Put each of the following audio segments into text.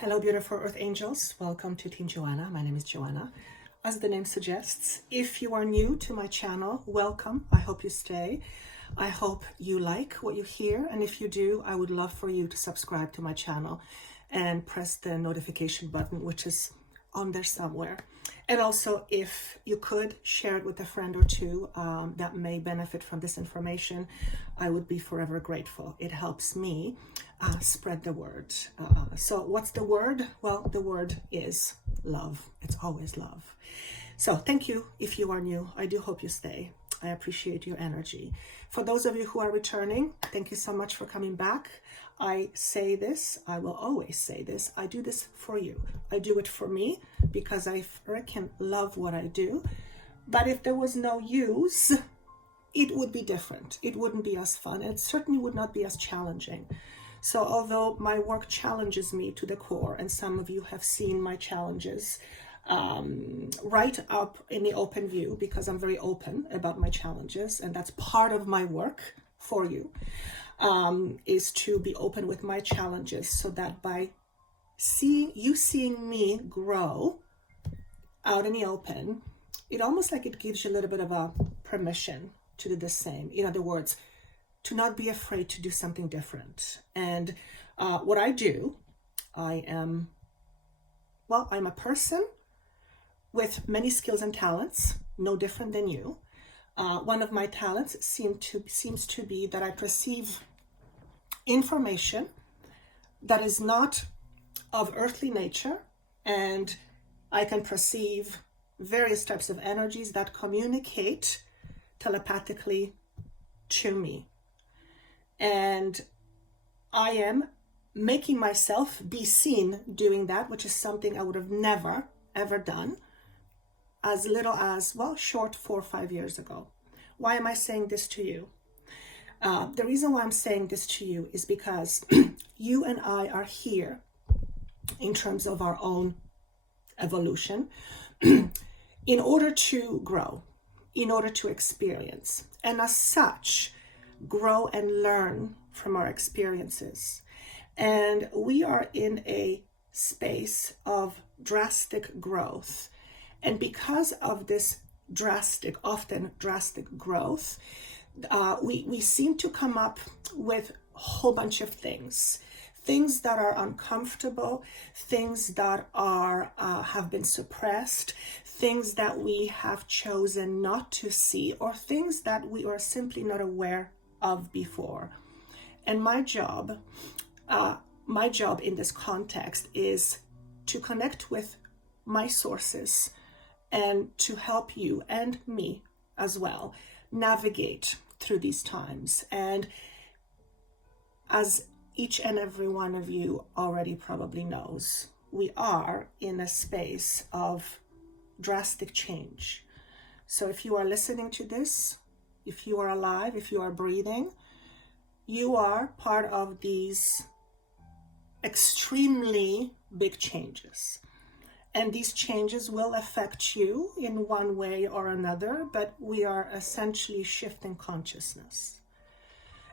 Hello, beautiful Earth Angels. Welcome to Team Joanna. My name is Joanna. As the name suggests, if you are new to my channel, welcome. I hope you stay. I hope you like what you hear. And if you do, I would love for you to subscribe to my channel and press the notification button, which is on there somewhere. And also, if you could share it with a friend or two that may benefit from this information, I would be forever grateful. It helps me spread the word. So what's the word? Well, the word is love. It's always love. So thank you if you are new. I do hope you stay. I appreciate your energy. For those of you who are returning, thank you so much for coming back. I say this, I will always say this, I do this for you. I do it for me because I freaking love what I do. But if there was no use, it would be different. It wouldn't be as fun. It certainly would not be as challenging. So although my work challenges me to the core, and some of you have seen my challenges right up in the open view, because I'm very open about my challenges, and that's part of my work for you, is to be open with my challenges, so that by seeing me grow out in the open, it almost like it gives you a little bit of a permission to do the same. In other words, to not be afraid to do something different. And what I do, I'm a person with many skills and talents, no different than you. One of my talents seems to be that I perceive information that is not of earthly nature, and I can perceive various types of energies that communicate telepathically to me. And I am making myself be seen doing that, which is something I would have never, ever done as little as, short 4 or 5 years ago. Why am I saying this to you? The reason why I'm saying this to you is because you and I are here in terms of our own evolution in order to grow, in order to experience, and as such, grow and learn from our experiences. And we are in a space of drastic growth. And because of this often drastic growth, we seem to come up with a whole bunch of things that are uncomfortable, things that are have been suppressed, things that we have chosen not to see, or things that we are simply not aware of before. And my job in this context is to connect with my sources and to help you and me as well navigate through these times. And as each and every one of you already probably knows, we are in a space of drastic change. So if you are listening to this, if you are alive, if you are breathing, you are part of these extremely big changes. And these changes will affect you in one way or another, but we are essentially shifting consciousness.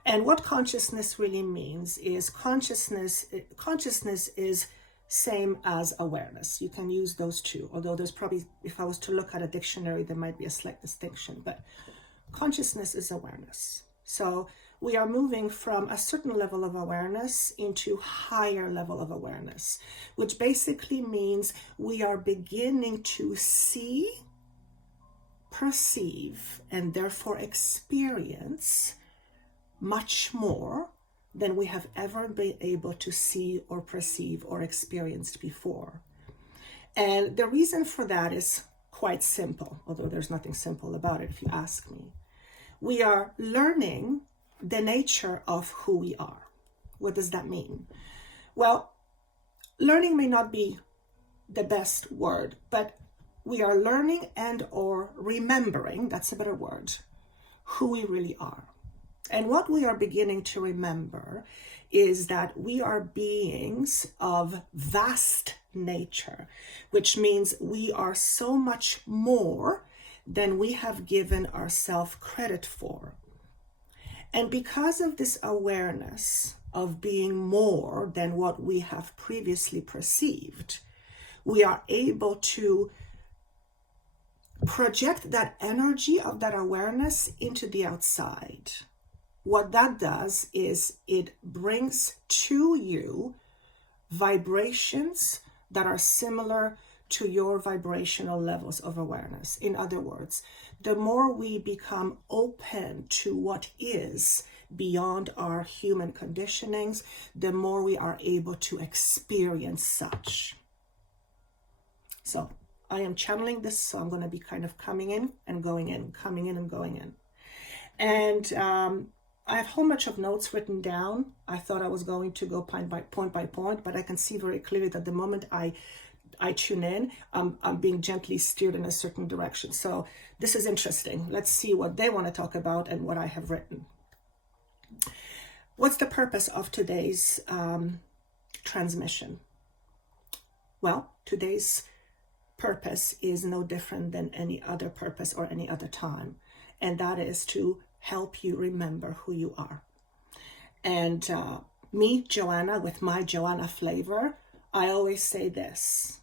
And what consciousness really means is consciousness is same as awareness. You can use those two, although there's probably, if I was to look at a dictionary, there might be a slight distinction, but consciousness is awareness. So we are moving from a certain level of awareness into higher level of awareness, which basically means we are beginning to see, perceive, and therefore experience much more than we have ever been able to see or perceive or experienced before. And the reason for that is quite simple, although there's nothing simple about it if you ask me. We are learning the nature of who we are. What does that mean? Well, learning may not be the best word, but we are learning and or remembering, that's a better word, who we really are. And what we are beginning to remember is that we are beings of vast nature, which means we are so much more than we have given ourselves credit for. And because of this awareness of being more than what we have previously perceived, we are able to project that energy of that awareness into the outside. What that does is it brings to you vibrations that are similar to your vibrational levels of awareness. In other words, the more we become open to what is beyond our human conditionings, the more we are able to experience such. So I am channeling this, so I'm going to be kind of coming in and going in, coming in and going in. And I have a whole bunch of notes written down. I thought I was going to go point by point, but I can see very clearly that the moment I tune in, I'm being gently steered in a certain direction. So this is interesting. Let's see what they want to talk about and what I have written. What's the purpose of today's transmission? Well, today's purpose is no different than any other purpose or any other time, and that is to help you remember who you are. And me, Joanna, with my Joanna flavor, I always say this: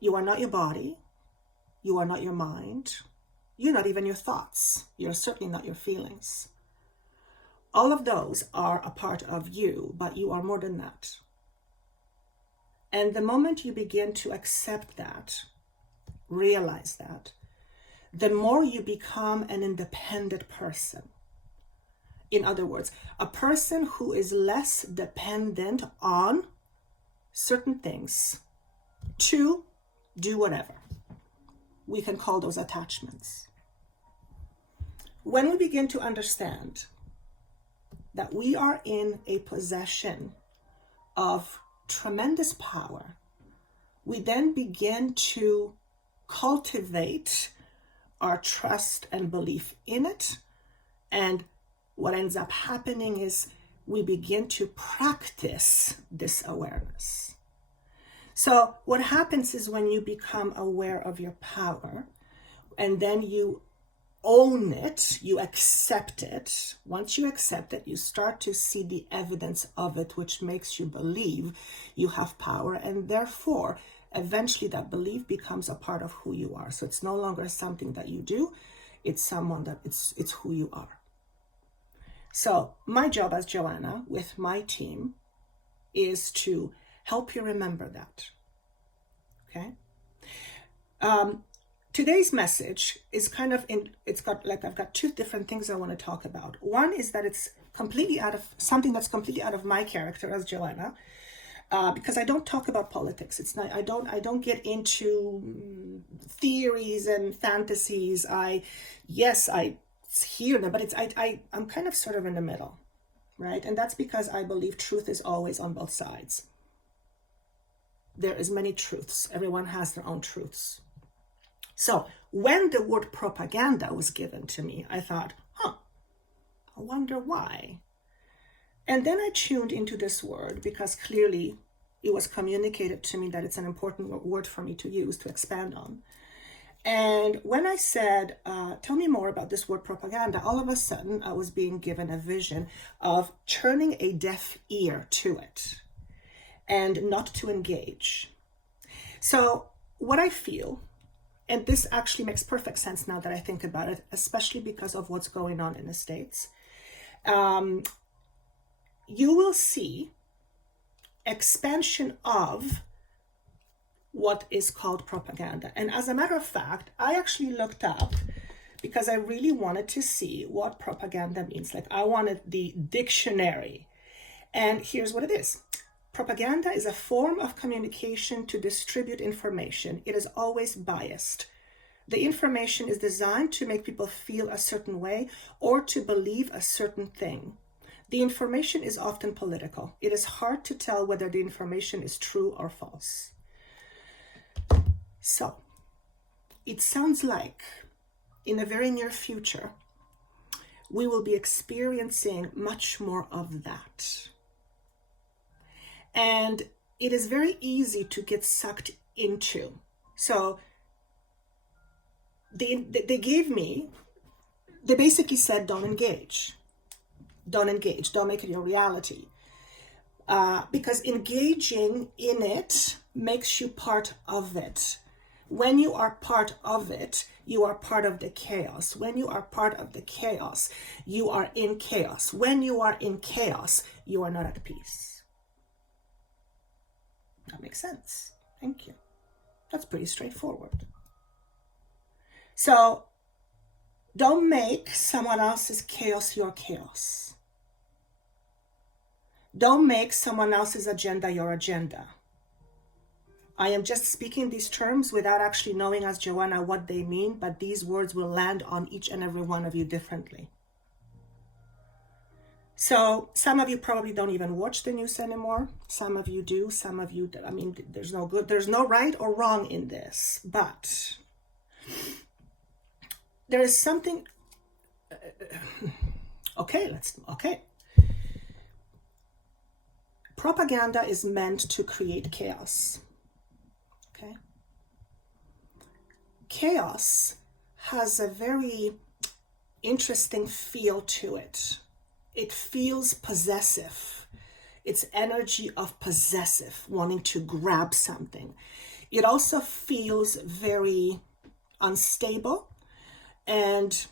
you are not your body, you are not your mind, you're not even your thoughts, you're certainly not your feelings. All of those are a part of you, but you are more than that. And the moment you begin to accept that, realize that, the more you become an independent person. In other words, a person who is less dependent on certain things to do whatever. We can call those attachments. When we begin to understand that we are in a possession of tremendous power, we then begin to cultivate our trust and belief in it. And what ends up happening is we begin to practice this awareness. So what happens is when you become aware of your power and then you own it, you accept it. Once you accept it, you start to see the evidence of it, which makes you believe you have power, and therefore eventually that belief becomes a part of who you are. So it's no longer something that you do, it's it's who you are. So my job as Joanna with my team is to help you remember that. Okay? Today's message is kind of I've got two different things I want to talk about. One is that it's completely something that's completely out of my character as Joanna, because I don't talk about politics. It's not. I don't get into theories and fantasies. I hear them, but I'm kind of sort of in the middle, right? And that's because I believe truth is always on both sides. There is many truths. Everyone has their own truths. So when the word propaganda was given to me, I thought, I wonder why. And then I tuned into this word because clearly it was communicated to me that it's an important word for me to use, to expand on. And when I said, tell me more about this word propaganda, all of a sudden I was being given a vision of turning a deaf ear to it and not to engage. So what I feel, and this actually makes perfect sense now that I think about it, especially because of what's going on in the States, you will see expansion of what is called propaganda. And as a matter of fact, I actually looked up because I really wanted to see what propaganda means. Like, I wanted the dictionary. And here's what it is. Propaganda is a form of communication to distribute information. It is always biased. The information is designed to make people feel a certain way or to believe a certain thing. The information is often political. It is hard to tell whether the information is true or false. So, it sounds like in the very near future, we will be experiencing much more of that. And it is very easy to get sucked into. So they basically said, don't engage. Don't engage. Don't make it your reality. Because engaging in it makes you part of it. When you are part of it, you are part of the chaos. When you are part of the chaos, you are in chaos. When you are in chaos, you are not at peace. That makes sense. Thank you. That's pretty straightforward. So don't make someone else's chaos your chaos. Don't make someone else's agenda your agenda. I am just speaking these terms without actually knowing as Joanna what they mean, but these words will land on each and every one of you differently. So some of you probably don't even watch the news anymore. Some of you do, some of you, I mean, there's no right or wrong in this, but there is something, okay. Propaganda is meant to create chaos. Okay. Chaos has a very interesting feel to it. It feels possessive. It's energy of possessive, wanting to grab something. It also feels very unstable and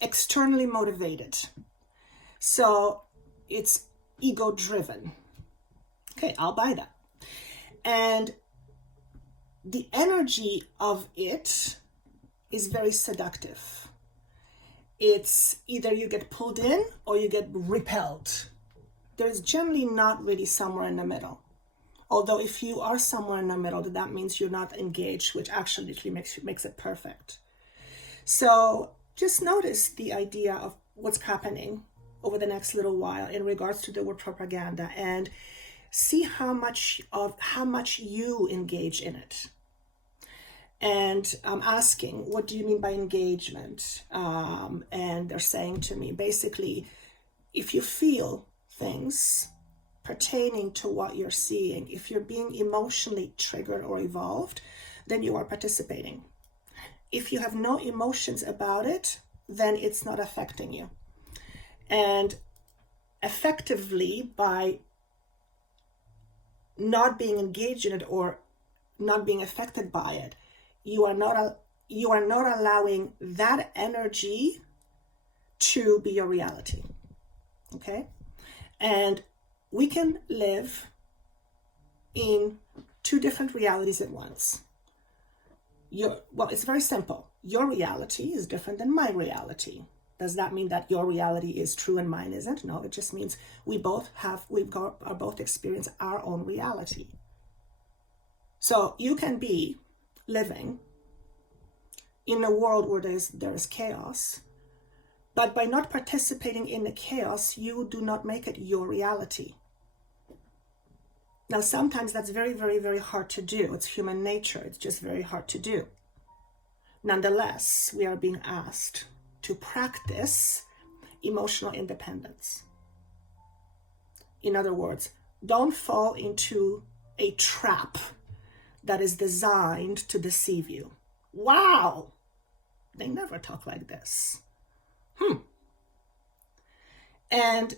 externally motivated. So it's ego driven. Okay, I'll buy that. And the energy of it is very seductive. It's either you get pulled in or you get repelled. There's generally not really somewhere in the middle. Although if you are somewhere in the middle, that means you're not engaged, which actually makes it perfect. So just notice the idea of what's happening over the next little while in regards to the word propaganda, and see how much you engage in it. And I'm asking, what do you mean by engagement? And they're saying to me, basically, if you feel things pertaining to what you're seeing, if you're being emotionally triggered or evolved, then you are participating. If you have no emotions about it, then it's not affecting you. And effectively, by not being engaged in it or not being affected by it, you are not allowing that energy to be your reality. Okay? And we can live in two different realities at once. It's very simple. Your reality is different than my reality. Does that mean that your reality is true and mine isn't? No, it just means we both experience our own reality. So you can be living in a world where there is chaos, but by not participating in the chaos, you do not make it your reality. Now, sometimes that's very, very, very hard to do. It's human nature. It's just very hard to do. Nonetheless, we are being asked to practice emotional independence. In other words, don't fall into a trap that is designed to deceive you. Wow! They never talk like this. And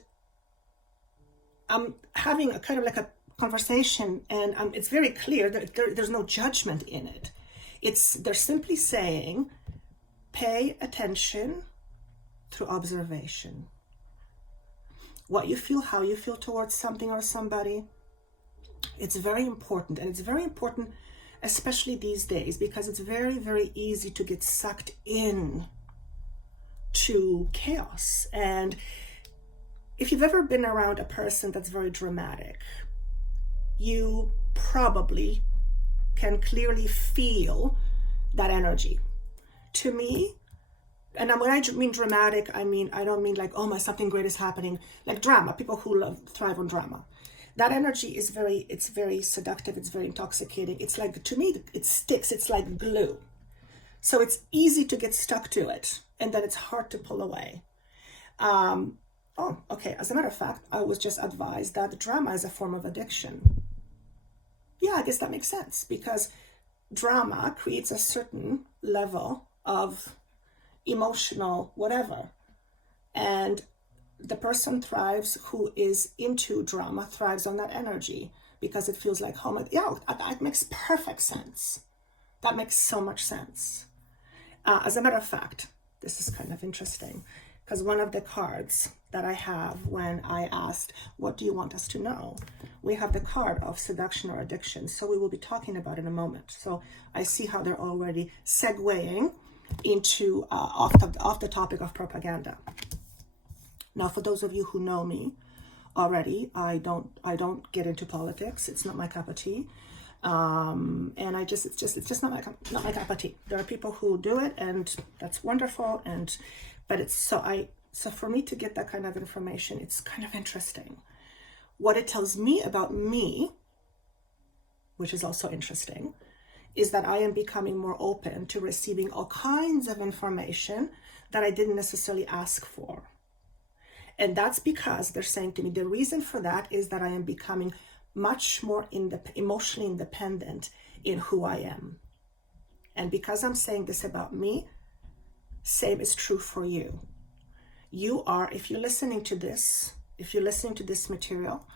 I'm having a kind of like a conversation, and it's very clear that there's no judgment in it. They're simply saying, pay attention through observation. What you feel, how you feel towards something or somebody, it's very important. And it's very important, especially these days, because it's very, very easy to get sucked in to chaos. And if you've ever been around a person that's very dramatic, you probably can clearly feel that energy. To me, and when I mean dramatic, I don't mean like, oh my, something great is happening, like drama, people who thrive on drama. That energy is very seductive, it's very intoxicating. It's like, to me, it sticks, it's like glue. So it's easy to get stuck to it, and then it's hard to pull away. As a matter of fact, I was just advised that drama is a form of addiction. Yeah, I guess that makes sense, because drama creates a certain level of emotional whatever. And the person thrives who is into drama, thrives on that energy because it feels like home. Yeah, that makes perfect sense. That makes so much sense. As a matter of fact, this is kind of interesting because one of the cards that I have when I asked, what do you want us to know? We have the card of seduction or addiction. So we will be talking about it in a moment. So I see how they're already segueing into off the topic of propaganda. Now, for those of you who know me already, I don't get into politics. It's not my cup of tea. And it's just not my cup of tea. There are people who do it, and that's wonderful. But it's so for me to get that kind of information, it's kind of interesting. What it tells me about me, which is also interesting, is that I am becoming more open to receiving all kinds of information that I didn't necessarily ask for. And that's because they're saying to me, the reason for that is that I am becoming much more emotionally independent in who I am. And because I'm saying this about me, same is true for you. You are, if you're listening to this material,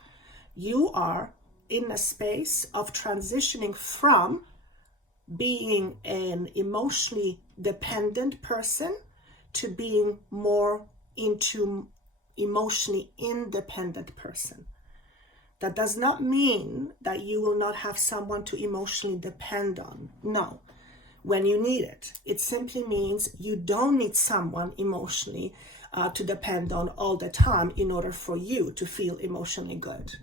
you are in a space of transitioning from being an emotionally dependent person to being more into emotionally independent person. That does not mean that you will not have someone to emotionally depend on. No, when you need it. It simply means you don't need someone emotionally to depend on all the time in order for you to feel emotionally good.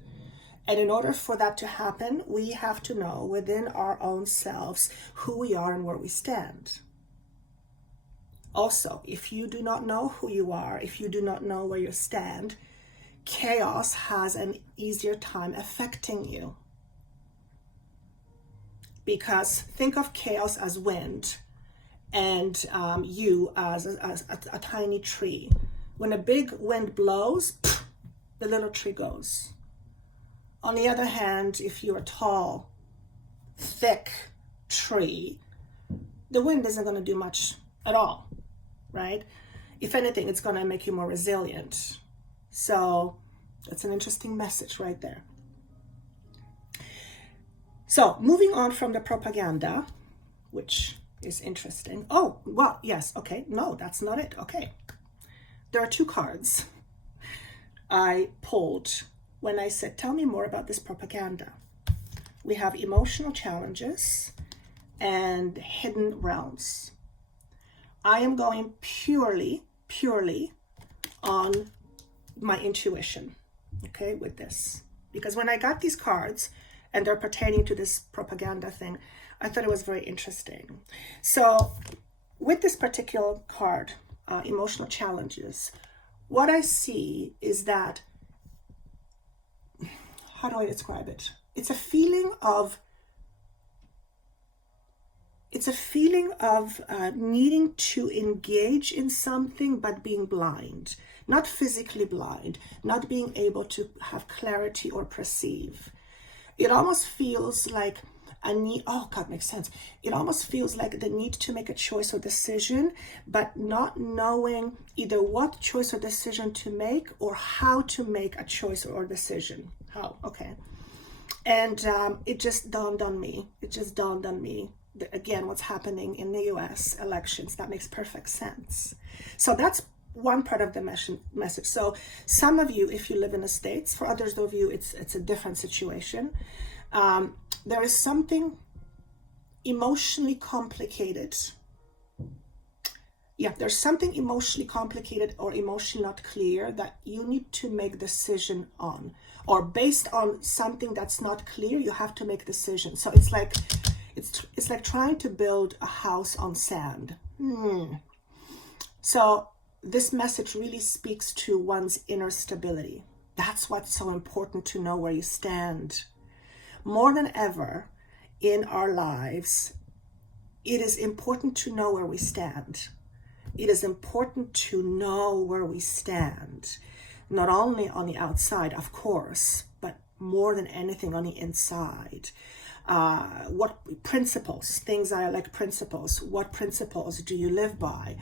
And in order for that to happen, we have to know within our own selves who we are and where we stand. Also, if you do not know who you are, if you do not know where you stand, chaos has an easier time affecting you. Because think of chaos as wind and you as a tiny tree. When a big wind blows, the little tree goes. On the other hand, if you're a tall, thick tree, the wind isn't going to do much at all, right? If anything, it's going to make you more resilient. So that's an interesting message right there. So moving on from the propaganda, which is interesting. Oh, well, yes. Okay. No, that's not it. Okay. There are two cards I pulled when I said, tell me more about this propaganda. We have emotional challenges and hidden realms. I am going purely on my intuition, okay, with this. Because when I got these cards, and they're pertaining to this propaganda thing, I thought it was very interesting. So with this particular card, emotional challenges, what I see is that, how do I describe it? It's a feeling of needing to engage in something but being blind, not physically blind, not being able to have clarity or perceive. It almost feels like a need, oh God, makes sense. It almost feels like the need to make a choice or decision, but not knowing either what choice or decision to make or how to make a choice or decision. How, okay. And it just dawned on me. Again, what's happening in the US elections, that makes perfect sense. So that's one part of the message. So some of you, if you live in the States, for others of you, it's a different situation. There is something emotionally complicated. Yeah, there's something emotionally complicated or emotionally not clear that you need to make decision on. Or based on something that's not clear, you have to make a decision. So it's like trying to build a house on sand. So this message really speaks to one's inner stability. That's what's so important, to know where you stand. More than ever in our lives, it is important to know where we stand. It is important to know where we stand, not only on the outside, of course, but more than anything on the inside. What principles, things are like principles. What principles do you live by?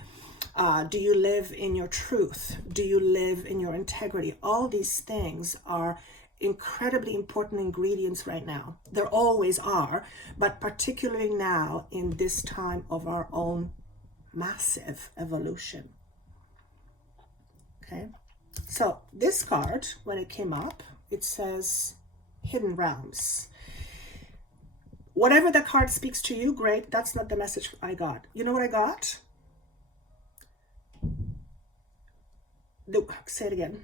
Do you live in your truth? Do you live in your integrity? All these things are incredibly important ingredients right now. There always are, but particularly now in this time of our own massive evolution. Okay, so this card, when it came up, it says hidden realms. Whatever the card speaks to you, great. That's not the message I got. You know what I got? Say it again.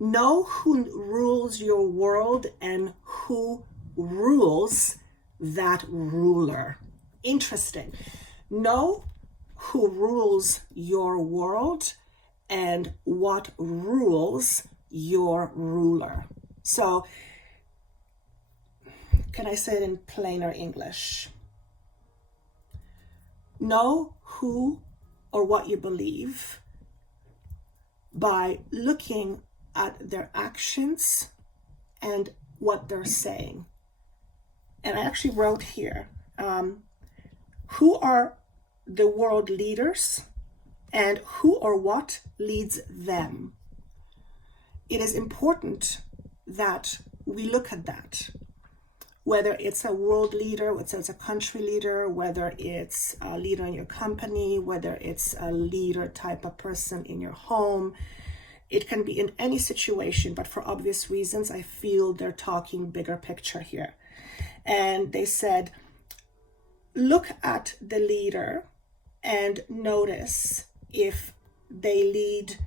Know who rules your world and who rules that ruler. Interesting. Know who rules your world and what rules your ruler. So, can I say it in plainer English? Know who or what you believe by looking at their actions and what they're saying. And I actually wrote here, who are the world leaders and who or what leads them. It is important that we look at that. Whether it's a world leader, whether it's a country leader, whether it's a leader in your company, whether it's a leader type of person in your home. It can be in any situation, but for obvious reasons, I feel they're talking bigger picture here. And they said, look at the leader and notice if they lead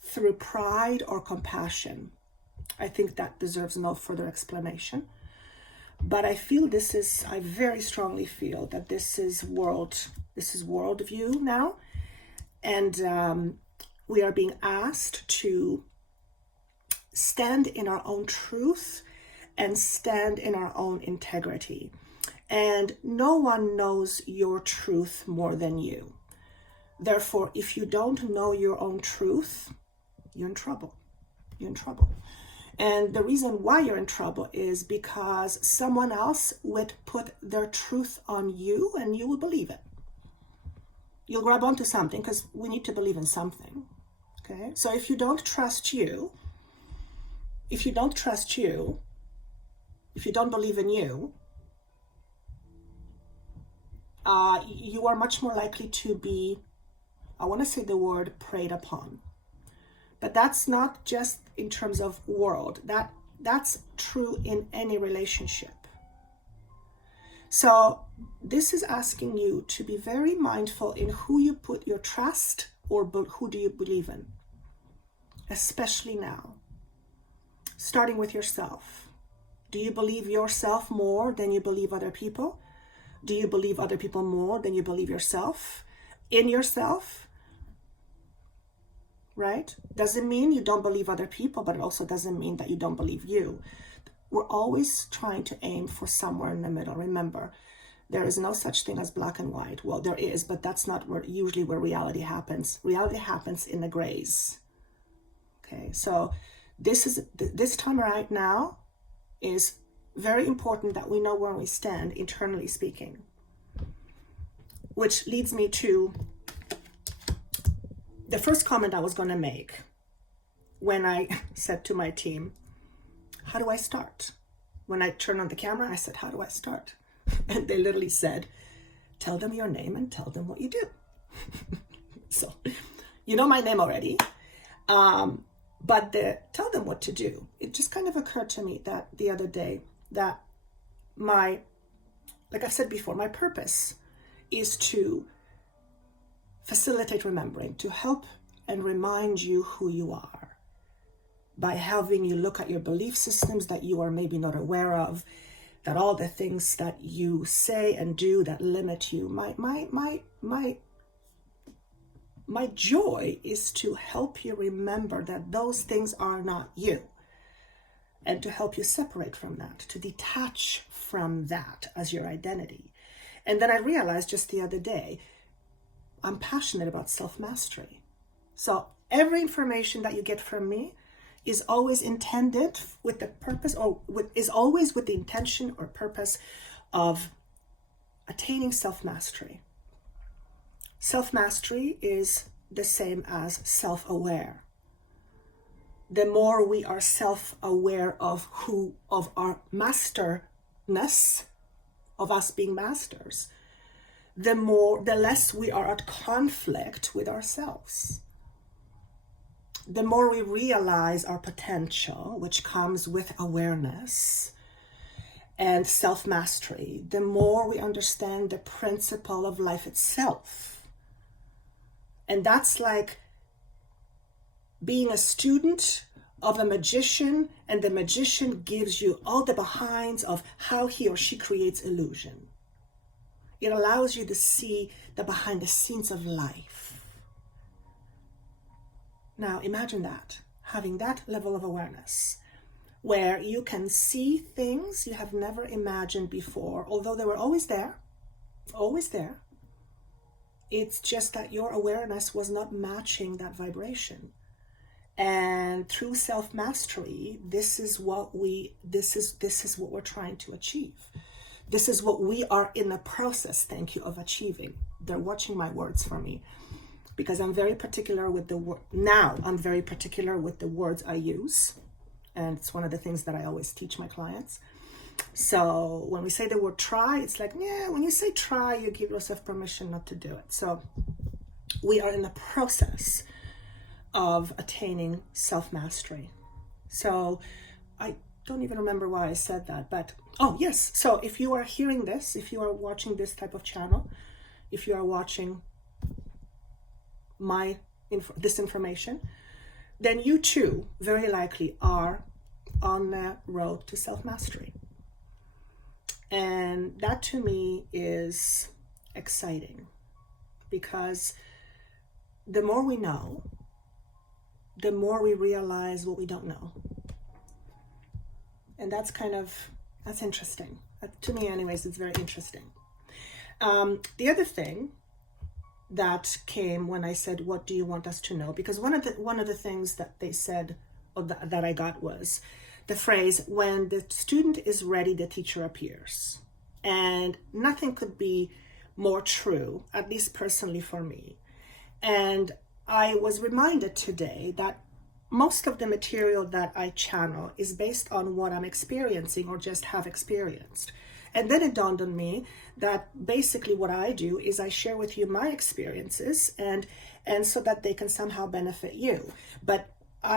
through pride or compassion. I think that deserves no further explanation. But I feel I very strongly feel that this is worldview now. And we are being asked to stand in our own truth and stand in our own integrity. And no one knows your truth more than you. Therefore, if you don't know your own truth, you're in trouble. You're in trouble. And the reason why you're in trouble is because someone else would put their truth on you and you will believe it. You'll grab onto something because we need to believe in something. Okay? So if you don't trust you, if you don't believe in you, you are much more likely to be, I want to say the word, preyed upon. But that's not just in terms of world. That's true in any relationship. So this is asking you to be very mindful in who you put your trust or who do you believe in, especially now. Starting with yourself. Do you believe yourself more than you believe other people? Do you believe other people more than you believe yourself? In yourself? Right? Doesn't mean you don't believe other people, but it also doesn't mean that you don't believe you. We're always trying to aim for somewhere in the middle. Remember, there is no such thing as black and white. Well, there is, but that's not usually where reality happens. Reality happens in the grays. Okay, so this time right now is very important that we know where we stand, internally speaking. Which leads me to the first comment I was going to make when I said to my team, how do I start? When I turned on the camera, I said, how do I start? And they literally said, tell them your name and tell them what you do. So, you know my name already, but tell them what to do. It just kind of occurred to me that the other day that like I've said before, my purpose is to facilitate remembering, to help and remind you who you are by having you look at your belief systems that you are maybe not aware of, that all the things that you say and do that limit you. My joy is to help you remember that those things are not you, and to help you separate from that, to detach from that as your identity. And then I realized just the other day, I'm passionate about self-mastery. So every information that you get from me is always intended with the purpose, is always with the intention or purpose of attaining self-mastery. Self-mastery is the same as self-aware. The more we are self-aware of our masterness, of us being masters, the less we are at conflict with ourselves. The more we realize our potential, which comes with awareness and self-mastery, the more we understand the principle of life itself. And that's like being a student of a magician, and the magician gives you all the behinds of how he or she creates illusion. It allows you to see the behind the scenes of life. Now imagine that, having that level of awareness, where you can see things you have never imagined before, although they were always there, always there. It's just that your awareness was not matching that vibration. And through self-mastery, this is what we're trying to achieve. This is what we are in the process, thank you, of achieving. They're watching my words for me, because I'm very particular with the word. Now I'm very particular with the words I use. And it's one of the things that I always teach my clients. So when we say the word try, it's like, yeah, when you say try, you give yourself permission not to do it. So we are in the process of attaining self-mastery. So I don't even remember why I said that, but oh yes. So if you are hearing this, if you are watching this type of channel, if you are watching this information, then you too very likely are on the road to self-mastery. And that to me is exciting, because the more we know, the more we realize what we don't know. And that's interesting. To me anyways, it's very interesting. The other thing that came when I said, what do you want us to know? Because one of the things that they said, or that I got, was the phrase, when the student is ready, the teacher appears. And nothing could be more true, at least personally for me. And I was reminded today that most of the material that I channel is based on what I'm experiencing or just have experienced. And then it dawned on me that basically what I do is I share with you my experiences, and so that they can somehow benefit you. But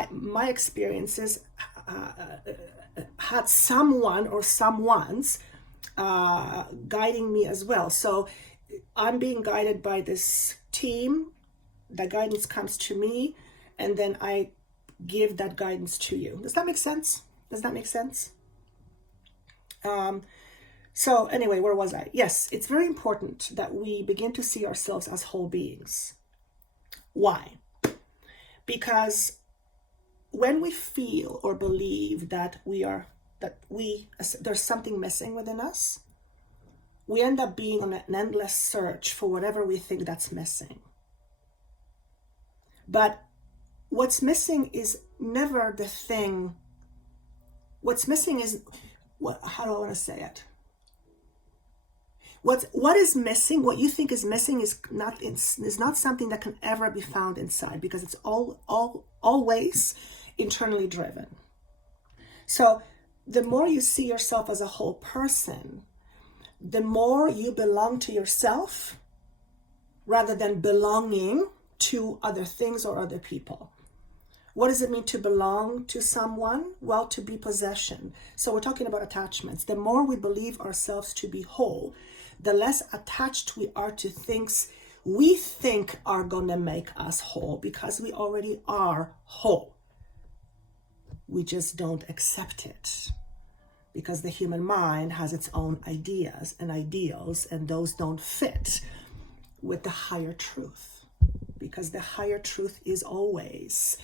my experiences had someone or someone's guiding me as well. So I'm being guided by this team. The guidance comes to me, and then I give that guidance to you. Does that make sense? Does that make sense? So anyway, where was I? Yes, it's very important that we begin to see ourselves as whole beings. Why? Because when we feel or believe that there's something missing within us, we end up being on an endless search for whatever we think that's missing. But what's missing is never the thing. What's missing is, how do I want to say it? What is missing, what you think is missing, is not something that can ever be found inside, because it's always internally driven. So the more you see yourself as a whole person, the more you belong to yourself rather than belonging to other things or other people. What does it mean to belong to someone? Well, to be possession. So we're talking about attachments. The more we believe ourselves to be whole, the less attached we are to things we think are going to make us whole, because we already are whole. We just don't accept it, because the human mind has its own ideas and ideals, and those don't fit with the higher truth, because the higher truth is always,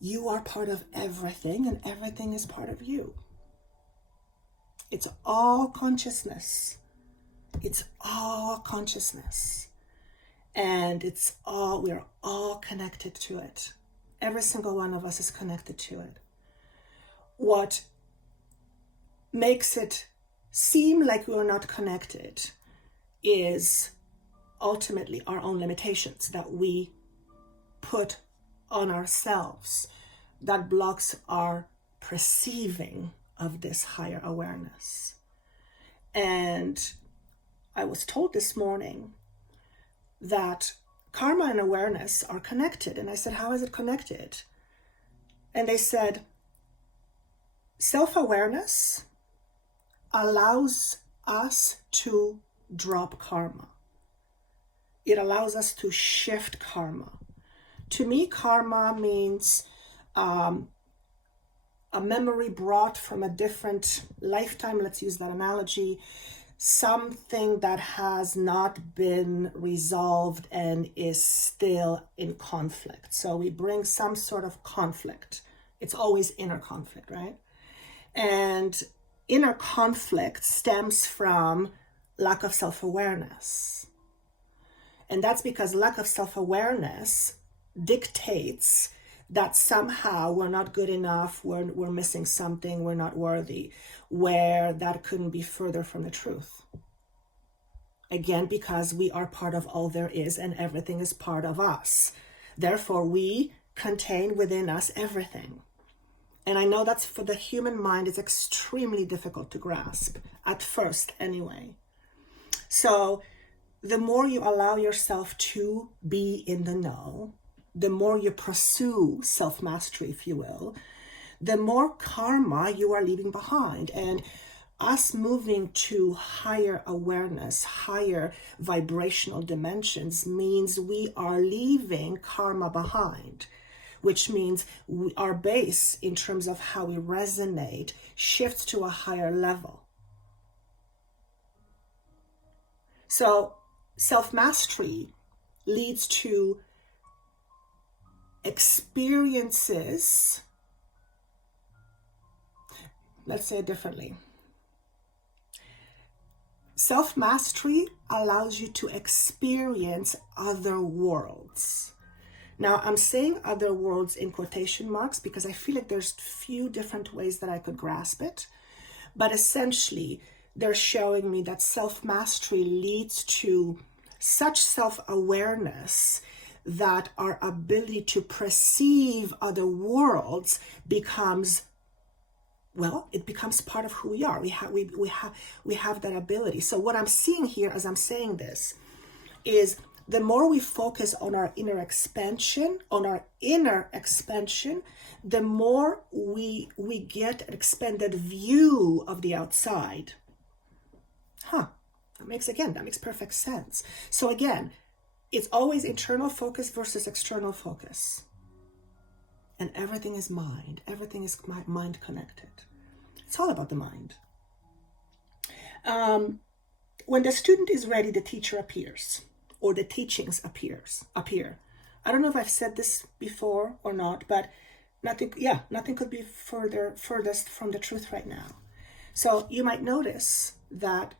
you are part of everything, and everything is part of you. It's all consciousness. It's all consciousness. And we are all connected to it. Every single one of us is connected to it. What makes it seem like we are not connected is ultimately our own limitations that we put on ourselves that blocks our perceiving of this higher awareness. And I was told this morning that karma and awareness are connected. And I said, how is it connected? And they said, self-awareness allows us to drop karma. It allows us to shift karma. To me, karma means a memory brought from a different lifetime, let's use that analogy, something that has not been resolved and is still in conflict. So we bring some sort of conflict. It's always inner conflict, right? And inner conflict stems from lack of self-awareness. And that's because lack of self-awareness dictates that somehow we're not good enough, we're missing something, we're not worthy, where that couldn't be further from the truth. Again, because we are part of all there is and everything is part of us. Therefore, we contain within us everything. And I know that's for the human mind, it's extremely difficult to grasp, at first anyway. So the more you allow yourself to be in the know, the more you pursue self-mastery, if you will, the more karma you are leaving behind. And us moving to higher awareness, higher vibrational dimensions means we are leaving karma behind, which means our base in terms of how we resonate shifts to a higher level. So self-mastery leads to experiences, let's say it differently. Self-mastery allows you to experience other worlds. Now, I'm saying other worlds in quotation marks because I feel like there's few different ways that I could grasp it. But essentially, they're showing me that self-mastery leads to such self-awareness that our ability to perceive other worlds becomes, well, it becomes part of who we are. We have that ability. So what I'm seeing here as I'm saying this is the more we focus on our inner expansion, the more we get an expanded view of the outside. That makes perfect sense. So again, it's always internal focus versus external focus. And everything is mind. Everything is mind connected. It's all about the mind. When the student is ready, the teacher appears, or the teachings appear. I don't know if I've said this before or not, but nothing could be furthest from the truth right now. So you might notice that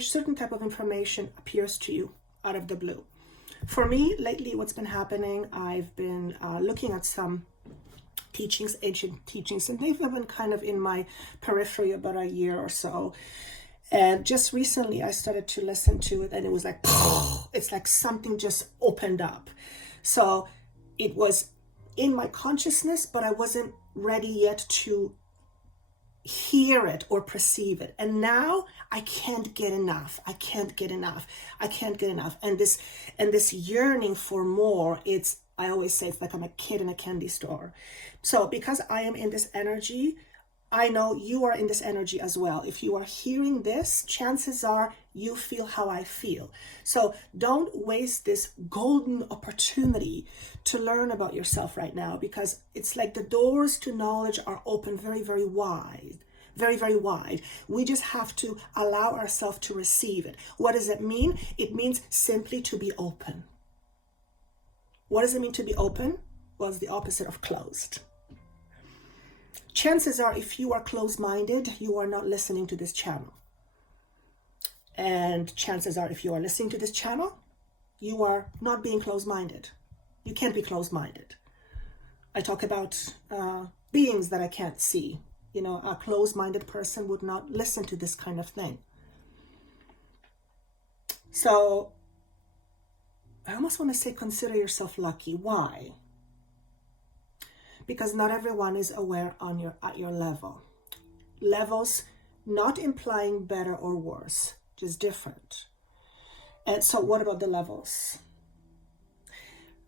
certain type of information appears to you out of the blue. For me, lately, what's been happening, I've been looking at some teachings, ancient teachings, and they've been kind of in my periphery about a year or so. And just recently, I started to listen to it, and it was like, it's like something just opened up. So it was in my consciousness, but I wasn't ready yet to hear it or perceive it. And now I can't get enough. And this yearning for more, I always say it's like I'm a kid in a candy store. So because I am in this energy, I know you are in this energy as well. If you are hearing this, chances are you feel how I feel. So don't waste this golden opportunity to learn about yourself right now, because it's like the doors to knowledge are open very, very wide. Very, very wide. We just have to allow ourselves to receive it. What does it mean? It means simply to be open. What does it mean to be open? Well, it's the opposite of closed. Chances are, if you are closed-minded, you are not listening to this channel. And chances are, if you are listening to this channel, you are not being closed-minded. You can't be closed-minded. I talk about beings that I can't see. A closed-minded person would not listen to this kind of thing. So I almost want to say consider yourself lucky. Why? Because not everyone is aware at your level. Levels not implying better or worse, just different. And so what about the levels?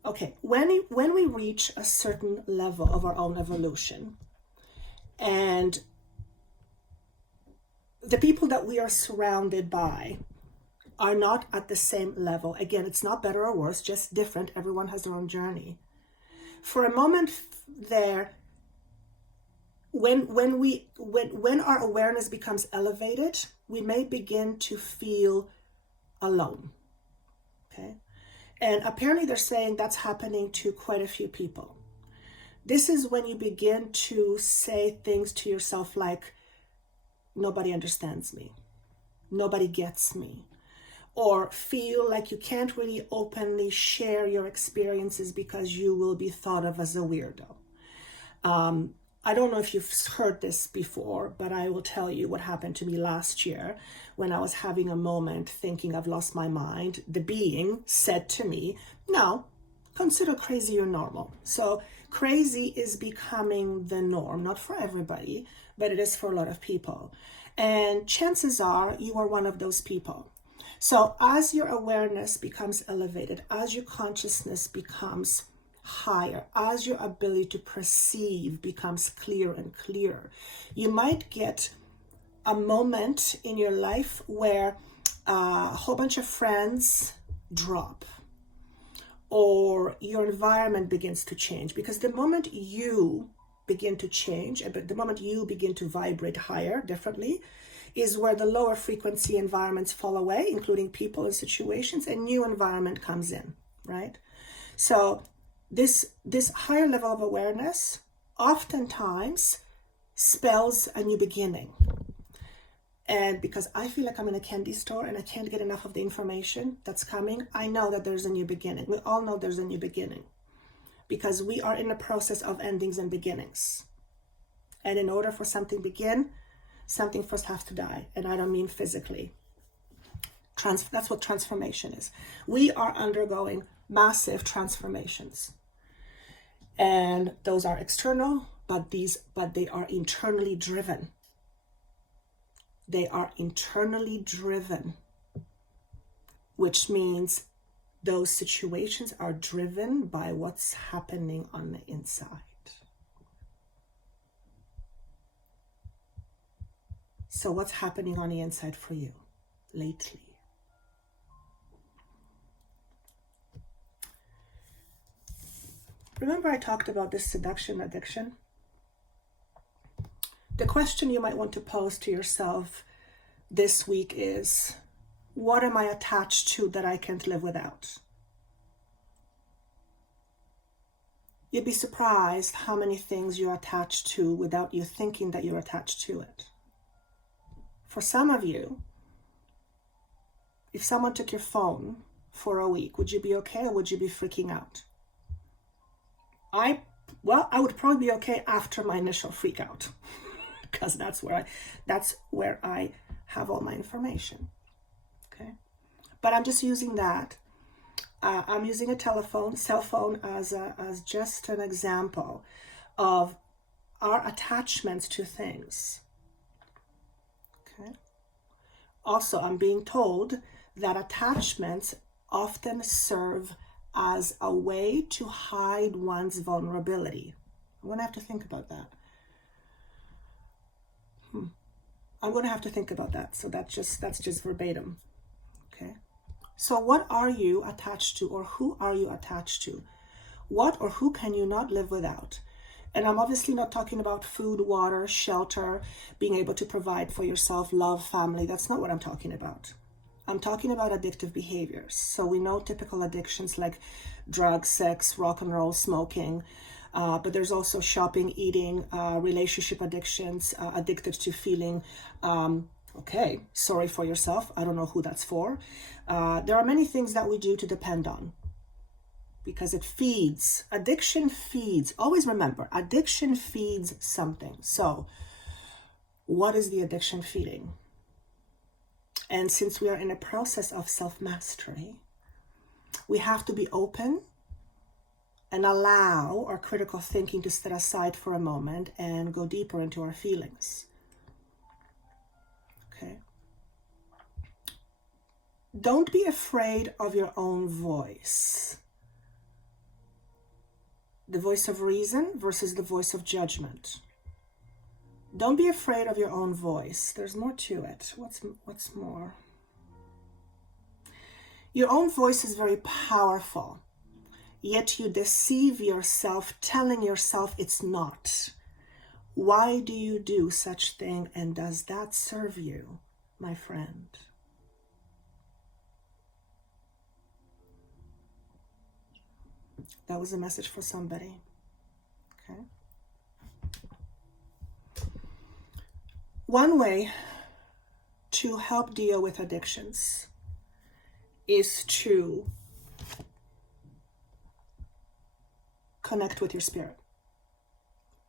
Okay, when we reach a certain level of our own evolution, and the people that we are surrounded by are not at the same level, again, it's not better or worse, just different. Everyone has their own journey. For a moment there, when our awareness becomes elevated, we may begin to feel alone. Okay? And apparently they're saying that's happening to quite a few people. This is when you begin to say things to yourself like, nobody understands me, nobody gets me, or feel like you can't really openly share your experiences because you will be thought of as a weirdo. I don't know if you've heard this before, but I will tell you what happened to me last year when I was having a moment thinking I've lost my mind. The being said to me, no, consider crazy or normal. So crazy is becoming the norm, not for everybody, but it is for a lot of people. And chances are you are one of those people. So as your awareness becomes elevated, as your consciousness becomes higher, as your ability to perceive becomes clearer and clearer, you might get a moment in your life where a whole bunch of friends drop, or your environment begins to change. Because the moment you begin to change, but the moment you begin to vibrate higher, differently, is where the lower frequency environments fall away, including people and situations, and new environment comes in, right? So this higher level of awareness oftentimes spells a new beginning. And because I feel like I'm in a candy store and I can't get enough of the information that's coming, I know that there's a new beginning. We all know there's a new beginning because we are in the process of endings and beginnings. And in order for something to begin, something first has to die. And I don't mean physically. That's what transformation is. We are undergoing massive transformations. And those are external, but they are internally driven. They are internally driven, which means those situations are driven by what's happening on the inside. So what's happening on the inside for you lately? Remember I talked about this seduction addiction? The question you might want to pose to yourself this week is, what am I attached to that I can't live without? You'd be surprised how many things you're attached to without you thinking that you're attached to it. For some of you, if someone took your phone for a week, would you be okay or would you be freaking out? I would probably be okay after my initial freak out. Because that's where I have all my information. Okay, but I'm just using that. I'm using a cell phone as just an example of our attachments to things. Okay. Also, I'm being told that attachments often serve as a way to hide one's vulnerability. I'm going to have to think about that. I'm going to have to think about that. So that's just verbatim. Okay. So what are you attached to, or who are you attached to? What or who can you not live without? And I'm obviously not talking about food, water, shelter, being able to provide for yourself, love, family. That's not what I'm talking about. I'm talking about addictive behaviors. So we know typical addictions like drugs, sex, rock and roll, smoking. But there's also shopping, eating, relationship addictions, addicted to feeling, sorry for yourself. I don't know who that's for. There are many things that we do to depend on because it feeds. Addiction feeds. Always remember, addiction feeds something. So what is the addiction feeding? And since we are in a process of self-mastery, we have to be open and allow our critical thinking to set aside for a moment and go deeper into our feelings. Okay? Don't be afraid of your own voice. The voice of reason versus the voice of judgment. Don't be afraid of your own voice. There's more to it. What's more? Your own voice is very powerful, yet you deceive yourself, telling yourself it's not. Why do you do such thing, and does that serve you, my friend? That was a message for somebody. Okay. One way to help deal with addictions is to connect with your spirit.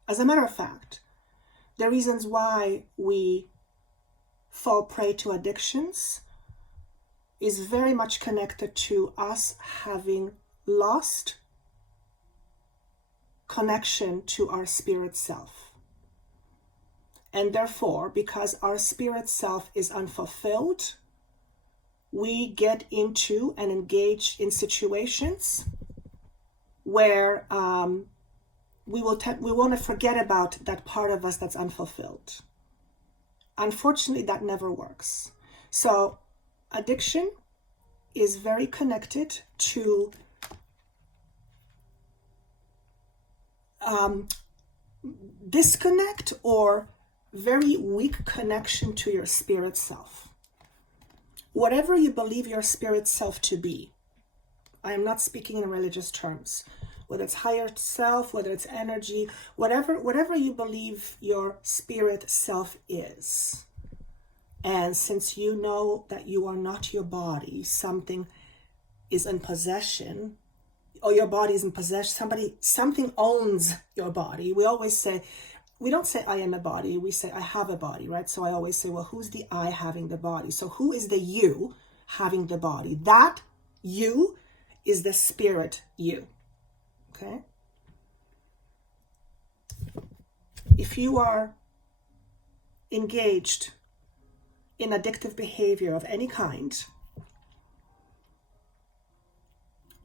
As a matter of fact, the reasons why we fall prey to addictions is very much connected to us having lost connection to our spirit self. And therefore, because our spirit self is unfulfilled, we get into and engage in situations where we want to forget about that part of us that's unfulfilled. Unfortunately, that never works. So addiction is very connected to disconnect or very weak connection to your spirit self. Whatever you believe your spirit self to be, I am not speaking in religious terms, whether it's higher self, whether it's energy, whatever you believe your spirit self is. And since you know that you are not your body, something is in possession, or your body is in possession, something owns your body. We don't say I am a body, we say I have a body, right? So I always say, well, who's the I having the body? So who is the you having the body? That you is the spirit you, okay? If you are engaged in addictive behavior of any kind,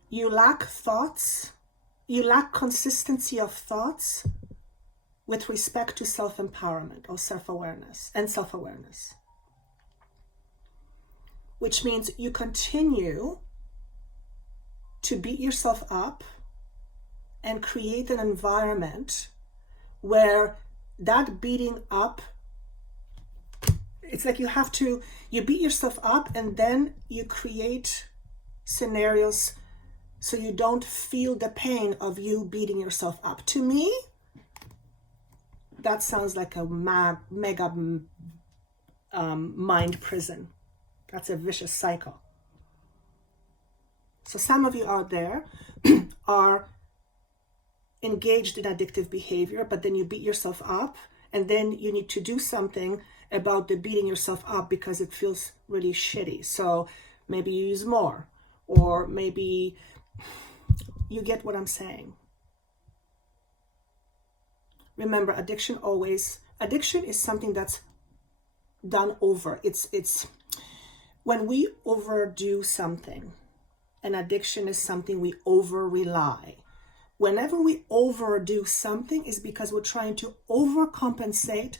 you lack thoughts, you lack consistency of thoughts with respect to self-empowerment or self-awareness, which means you continue to beat yourself up and create an environment where that beating up, it's like you beat yourself up and then you create scenarios so you don't feel the pain of you beating yourself up. To me, that sounds like a mega mind prison. That's a vicious cycle. So some of you out there are engaged in addictive behavior, but then you beat yourself up, and then you need to do something about the beating yourself up because it feels really shitty. So maybe you use more, or maybe you get what I'm saying. Remember, addiction is something that's done over. It's when we overdo something, an addiction is something we over-rely. Whenever we overdo something is because we're trying to overcompensate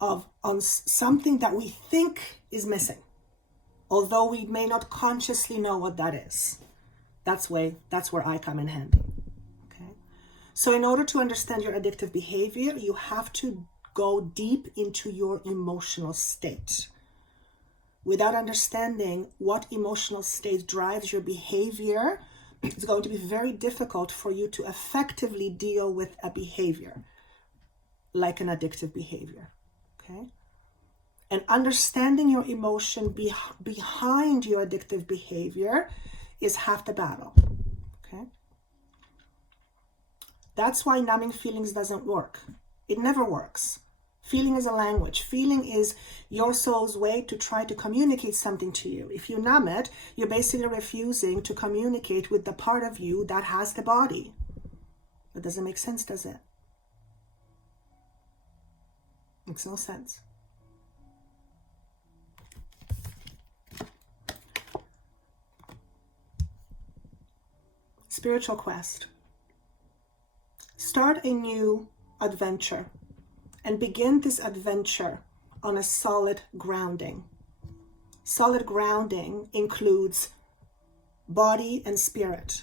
on something that we think is missing, although we may not consciously know what that is. That's where I come in handy. So in order to understand your addictive behavior, you have to go deep into your emotional state. Without understanding what emotional state drives your behavior, it's going to be very difficult for you to effectively deal with a behavior like an addictive behavior, okay? And understanding your emotion behind your addictive behavior is half the battle, okay? That's why numbing feelings doesn't work. It never works. Feeling is a language. Feeling is your soul's way to try to communicate something to you. If you numb it, you're basically refusing to communicate with the part of you that has the body. That doesn't make sense, does it? Makes no sense. Spiritual quest. Start a new adventure and begin this adventure on a solid grounding. Solid grounding includes body and spirit,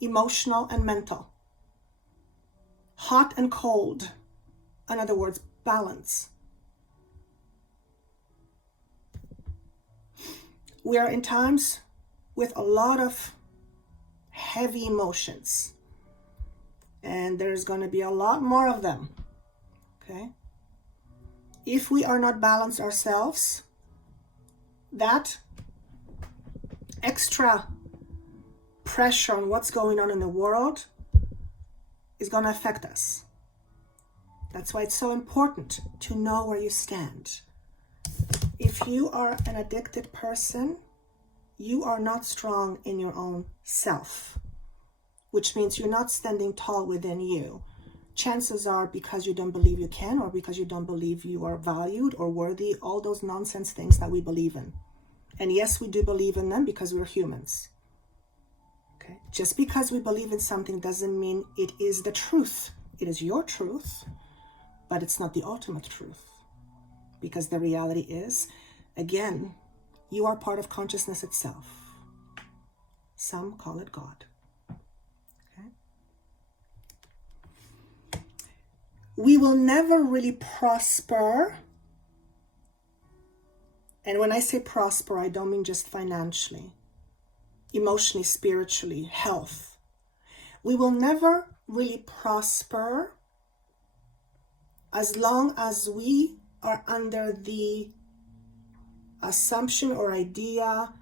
emotional and mental, hot and cold. In other words, balance. We are in times with a lot of heavy emotions, and there's going to be a lot more of them. Okay? If we are not balanced ourselves, that extra pressure on what's going on in the world is going to affect us. That's why it's so important to know where you stand. If you are an addicted person, you are not strong in your own self, which means you're not standing tall within you. Chances are because you don't believe you can, or because you don't believe you are valued or worthy, all those nonsense things that we believe in. And yes, we do believe in them because we're humans. Okay? Just because we believe in something doesn't mean it is the truth. It is your truth, but it's not the ultimate truth. Because the reality is, again, you are part of consciousness itself. Some call it God. Okay? We will never really prosper. And when I say prosper, I don't mean just financially, emotionally, spiritually, health. We will never really prosper as long as we are under the assumption or idea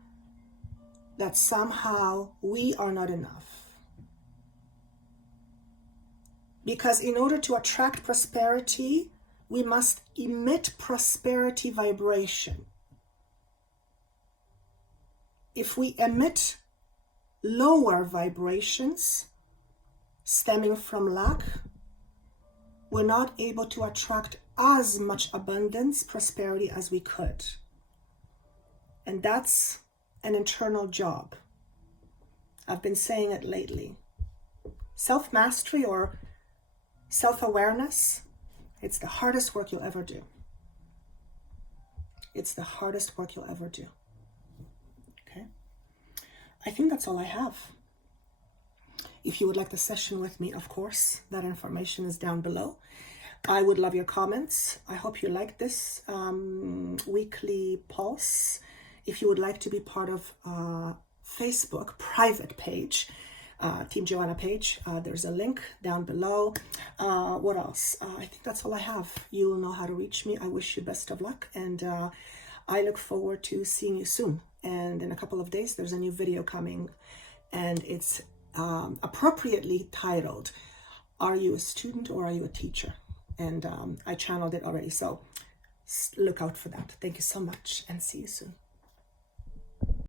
that somehow we are not enough. Because in order to attract prosperity, we must emit prosperity vibration. If we emit lower vibrations stemming from lack, we're not able to attract as much abundance, prosperity as we could. And that's an internal job. I've been saying it lately. Self-mastery or self-awareness, it's the hardest work you'll ever do. It's the hardest work you'll ever do. Okay? I think that's all I have. If you would like the session with me, of course, that information is down below. I would love your comments. I hope you like this weekly pulse. If you would like to be part of Facebook private page, Team Joanna page, there's a link down below. What else? I think that's all I have. You will know how to reach me. I wish you best of luck, and I look forward to seeing you soon. And in a couple of days, there's a new video coming, and it's appropriately titled, Are You a Student or Are You a Teacher? And I channeled it already, so look out for that. Thank you so much, and see you soon.